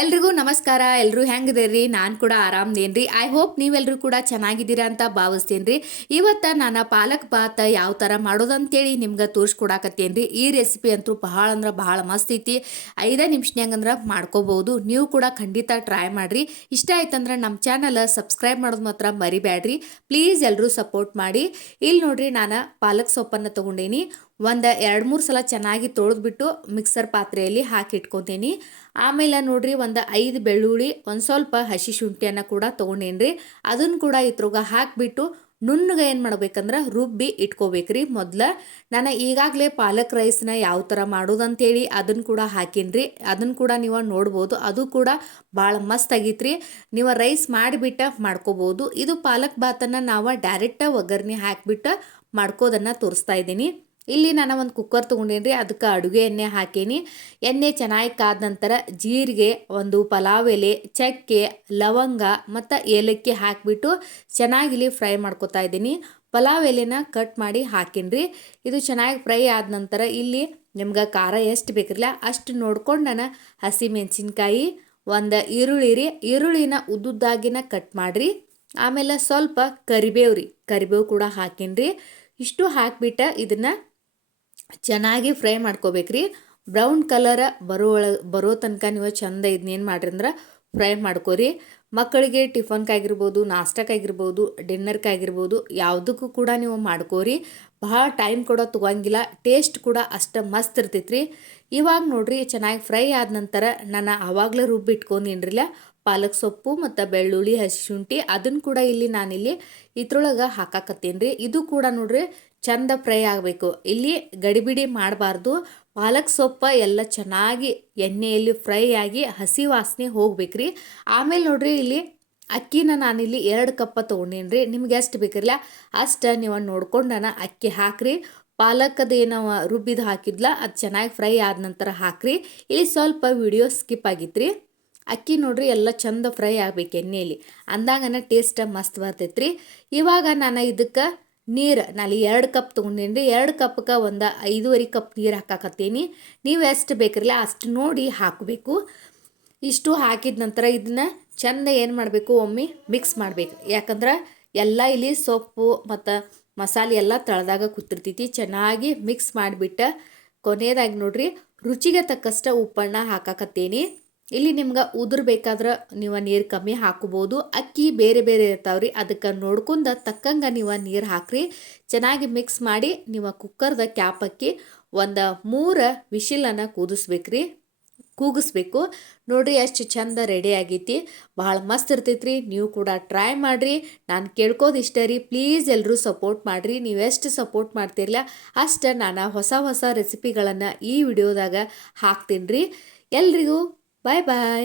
ಎಲ್ರಿಗೂ ನಮಸ್ಕಾರ. ಎಲ್ಲರೂ ಹೆಂಗಿದ್ದೀರಿ? ನಾನು ಕೂಡ ಆರಾಮದೇನ್ರಿ. ಐ ಹೋಪ್ ನೀವೆಲ್ಲರೂ ಕೂಡ ಚೆನ್ನಾಗಿದ್ದೀರಾ ಅಂತ ಭಾವಿಸ್ತೀನಿ. ಇವತ್ತು ನಾನು ಪಾಲಕ್ ಬಾತ್ ಯಾವ ಥರ ಮಾಡೋದಂತೇಳಿ ನಿಮ್ಗೆ ತೋರಿಸ್ಕೊಡಾಕತ್ತೇನ್ರಿ. ಈ ರೆಸಿಪಿ ಅಂತೂ ಬಹಳ ಅಂದ್ರೆ ಬಹಳ ಮಸ್ತ್ ಐತಿ. 5 ನಿಮಿಷನ್ಯಾಗಂದ್ರೆ ಮಾಡ್ಕೋಬಹುದು. ನೀವು ಕೂಡ ಖಂಡಿತ ಟ್ರೈ ಮಾಡಿರಿ. ಇಷ್ಟ ಆಯ್ತಂದ್ರೆ ನಮ್ಮ ಚಾನಲ್ ಸಬ್ಸ್ಕ್ರೈಬ್ ಮಾಡೋದು ಮಾತ್ರ ಮರಿಬೇಡ್ರಿ. ಪ್ಲೀಸ್ ಎಲ್ಲರೂ ಸಪೋರ್ಟ್ ಮಾಡಿ. ಇಲ್ಲಿ ನೋಡ್ರಿ, ನಾನು ಪಾಲಕ್ ಸೊಪ್ಪನ್ನು ತೊಗೊಂಡೇನಿ. ಒಂದು 2-3 ಸಲ ಚೆನ್ನಾಗಿ ತೊಳೆದ್ಬಿಟ್ಟು ಮಿಕ್ಸರ್ ಪಾತ್ರೆಯಲ್ಲಿ ಹಾಕಿ ಇಟ್ಕೊತೀನಿ. ಆಮೇಲೆ ನೋಡ್ರಿ, ಒಂದು 5 ಬೆಳ್ಳುಳ್ಳಿ, ಒಂದು ಸ್ವಲ್ಪ ಹಸಿ ಶುಂಠಿಯನ್ನು ಕೂಡ ತೊಗೊಂಡೇನ್ರಿ. ಅದನ್ನು ಕೂಡ ಇದ್ರಾಗ ಹಾಕಿಬಿಟ್ಟು ನುಣ್ಣಗೆ ಏನು ಮಾಡ್ಬೇಕಂದ್ರೆ ರುಬ್ಬಿ ಇಟ್ಕೋಬೇಕ್ರಿ. ಮೊದಲು ನಾನು ಈಗಾಗಲೇ ಪಾಲಕ್ ರೈಸ್ನ ಯಾವ ಥರ ಮಾಡೋದಂತೇಳಿ ಅದನ್ನು ಕೂಡ ಹಾಕೀನಿ. ಅದನ್ನು ಕೂಡ ನೀವು ನೋಡ್ಬೋದು. ಅದು ಕೂಡ ಭಾಳ ಮಸ್ತ್ ಆಗೈತ್ರಿ. ನೀವು ರೈಸ್ ಮಾಡಿಬಿಟ್ಟು ಮಾಡ್ಕೋಬೋದು. ಇದು ಪಾಲಕ್ ಬಾತನ್ನು ನಾವು ಡೈರೆಕ್ಟ್ ಒಗ್ಗರಣೆ ಹಾಕಿಬಿಟ್ಟು ಮಾಡ್ಕೋದನ್ನು ತೋರಿಸ್ತಾ ಇದ್ದೀನಿ. ಇಲ್ಲಿ ನಾನು ಒಂದು ಕುಕ್ಕರ್ ತೊಗೊಂಡೇನಿ. ಅದಕ್ಕೆ ಅಡುಗೆ ಎಣ್ಣೆ ಹಾಕೀನಿ. ಎಣ್ಣೆ ಚೆನ್ನಾಗಿ ಕಾದ ನಂತರ ಜೀರಿಗೆ, ಒಂದು ಪಲಾವ್ ಎಲೆ, ಚಕ್ಕೆ, ಲವಂಗ ಮತ್ತು ಏಲಕ್ಕಿ ಹಾಕಿಬಿಟ್ಟು ಚೆನ್ನಾಗಿ ಇಲ್ಲಿ ಫ್ರೈ ಮಾಡ್ಕೊತಾ ಇದ್ದೀನಿ. ಪಲಾವ್ ಎಲೆನ ಕಟ್ ಮಾಡಿ ಹಾಕೀನಿ. ಇದು ಚೆನ್ನಾಗಿ ಫ್ರೈ ಆದ ನಂತರ ಇಲ್ಲಿ ನಿಮ್ಗೆ ಖಾರ ಎಷ್ಟು ಬೇಕಿರಲ್ಲ ಅಷ್ಟು ನೋಡ್ಕೊಂಡು ನಾನು ಹಸಿಮೆಣಸಿನ್ಕಾಯಿ, ಒಂದು ಈರುಳ್ಳಿನ ಉದ್ದುದ್ದಾಗಿನ ಕಟ್ ಮಾಡಿರಿ. ಆಮೇಲೆ ಸ್ವಲ್ಪ ಕರಿಬೇವು ಕೂಡ ಹಾಕೀನಿ. ಇಷ್ಟು ಹಾಕಿಬಿಟ್ಟು ಇದನ್ನು ಚೆನ್ನಾಗಿ ಫ್ರೈ ಮಾಡ್ಕೋಬೇಕ್ರಿ. ಬ್ರೌನ್ ಕಲರ್ ಬರೋ ತನಕ ನೀವು ಚಂದ ಇದನ್ನೇನು ಮಾಡಿರಿ ಅಂದ್ರೆ ಫ್ರೈ ಮಾಡ್ಕೋರಿ. ಮಕ್ಕಳಿಗೆ ಟಿಫನ್ಗಾಗಿರ್ಬೋದು, ನಾಷ್ಟಕ್ಕಾಗಿರ್ಬೋದು, ಡಿನ್ನರ್ಗಾಗಿರ್ಬೋದು, ಯಾವುದಕ್ಕೂ ಕೂಡ ನೀವು ಮಾಡ್ಕೋರಿ. ಭಾಳ ಟೈಮ್ ಕೂಡ ತೊಗೊಂಗಿಲ್ಲ. ಟೇಸ್ಟ್ ಕೂಡ ಅಷ್ಟು ಮಸ್ತ್ ಇರ್ತೈತ್ರಿ. ಇವಾಗ ನೋಡ್ರಿ, ಚೆನ್ನಾಗಿ ಫ್ರೈ ಆದ ನಂತರ ನಾನು ಆವಾಗಲೇ ರುಬ್ಬಿಟ್ಕೊಂಡಿನ್ರಿಲ್ಲ ಪಾಲಕ್ ಸೊಪ್ಪು ಮತ್ತು ಬೆಳ್ಳುಳ್ಳಿ, ಹಸಿ ಶುಂಠಿ, ಅದನ್ನು ಕೂಡ ಇಲ್ಲಿ ನಾನಿಲ್ಲಿ ಇದ್ರೊಳಗೆ ಹಾಕಾಕತ್ತೀನಿ. ಇದು ಕೂಡ ನೋಡ್ರಿ ಚಂದ ಫ್ರೈ ಆಗಬೇಕು. ಇಲ್ಲಿ ಗಡಿಬಿಡಿ ಮಾಡಬಾರ್ದು. ಪಾಲಕ್ ಸೊಪ್ಪು ಎಲ್ಲ ಚೆನ್ನಾಗಿ ಎಣ್ಣೆಯಲ್ಲಿ ಫ್ರೈ ಆಗಿ ಹಸಿ ವಾಸನೆ ಹೋಗ್ಬೇಕ್ರಿ. ಆಮೇಲೆ ನೋಡ್ರಿ, ಇಲ್ಲಿ ಅಕ್ಕಿನ ನಾನಿಲ್ಲಿ 2 ಕಪ್ ತೊಗೊಂಡೇನಿ. ನಿಮ್ಗೆ ಎಷ್ಟು ಬೇಕಿರಲ್ಲ ಅಷ್ಟು ನೀವು ನೋಡ್ಕೊಂಡು ನಾನು ಅಕ್ಕಿ ಹಾಕ್ರಿ. ಪಾಲಕದ ಏನೋ ರುಬ್ಬಿದು ಹಾಕಿದ್ಲ ಅದು ಚೆನ್ನಾಗಿ ಫ್ರೈ ಆದ ನಂತರ ಹಾಕ್ರಿ. ಇಲ್ಲಿ ಸ್ವಲ್ಪ ವಿಡಿಯೋ ಸ್ಕಿಪ್ ಆಗಿತ್ರಿ. ಅಕ್ಕಿ ನೋಡ್ರಿ ಎಲ್ಲ ಚಂದ ಫ್ರೈ ಆಗ್ಬೇಕು ಎಣ್ಣೆಯಲ್ಲಿ, ಅಂದಾಗನ ಟೇಸ್ಟ್ ಮಸ್ತ್ ಬರ್ತೈತ್ರಿ. ಇವಾಗ ನಾನು ಇದಕ್ಕೆ ನಾನು 2 ಕಪ್ ತೊಗೊಂಡೇನಿ. 2 ಕಪ್ಗೆ ಒಂದು 5.5 ಕಪ್ ನೀರು ಹಾಕಾಕತ್ತೀನಿ. ನೀವು ಎಷ್ಟು ಬೇಕಿರಲ್ಲ ಅಷ್ಟು ನೋಡಿ ಹಾಕಬೇಕು. ಇಷ್ಟು ಹಾಕಿದ ನಂತರ ಇದನ್ನ ಚಂದ ಏನು ಮಾಡಬೇಕು, ಒಮ್ಮೆ ಮಿಕ್ಸ್ ಮಾಡಬೇಕು. ಯಾಕಂದ್ರೆ ಎಲ್ಲ ಇಲ್ಲಿ ಸೊಪ್ಪು ಮತ್ತು ಮಸಾಲೆ ಎಲ್ಲ ತಳದಾಗ ಕೂತಿರ್ತೈತಿ. ಚೆನ್ನಾಗಿ ಮಿಕ್ಸ್ ಮಾಡಿಬಿಟ್ಟು ಕೊನೆಯದಾಗಿ ನೋಡ್ರಿ, ರುಚಿಗೆ ತಕ್ಕಷ್ಟು ಉಪ್ಪನ್ನು ಹಾಕಾಕತ್ತೀನಿ. ಇಲ್ಲಿ ನಿಮ್ಗೆ ಉದುರು ಬೇಕಾದ್ರೆ ನೀವು ನೀರು ಕಮ್ಮಿ ಹಾಕೋಬೋದು. ಅಕ್ಕಿ ಬೇರೆ ಬೇರೆ ಇರ್ತಾವ್ರಿ, ಅದಕ್ಕೆ ನೋಡ್ಕೊಂಡು ತಕ್ಕಂಗೆ ನೀವು ನೀರು ಹಾಕ್ರಿ. ಚೆನ್ನಾಗಿ ಮಿಕ್ಸ್ ಮಾಡಿ ನೀವು ಕುಕ್ಕರ್ದ ಕ್ಯಾಪ್ ಹಾಕಿ ಒಂದು 3 ವಿಶಿಲನ್ನು ಕೂಗಿಸ್ಬೇಕು. ನೋಡ್ರಿ ಎಷ್ಟು ಚಂದ ರೆಡಿ ಆಗೈತಿ. ಭಾಳ ಮಸ್ತ್ ಇರ್ತೈತ್ರಿ. ನೀವು ಕೂಡ ಟ್ರೈ ಮಾಡಿರಿ. ನಾನು ಕೇಳ್ಕೋದು ಇಷ್ಟ ರೀ, ಪ್ಲೀಸ್ ಎಲ್ಲರೂ ಸಪೋರ್ಟ್ ಮಾಡಿರಿ. ನೀವೆಷ್ಟು ಸಪೋರ್ಟ್ ಮಾಡ್ತಿರಲ್ಲ ಅಷ್ಟು ನಾನು ಹೊಸ ರೆಸಿಪಿಗಳನ್ನು ಈ ವಿಡಿಯೋದಾಗ ಹಾಕ್ತೀನಿ ರೀ. ಎಲ್ರಿಗೂ ಬಾಯ್ ಬಾಯ್.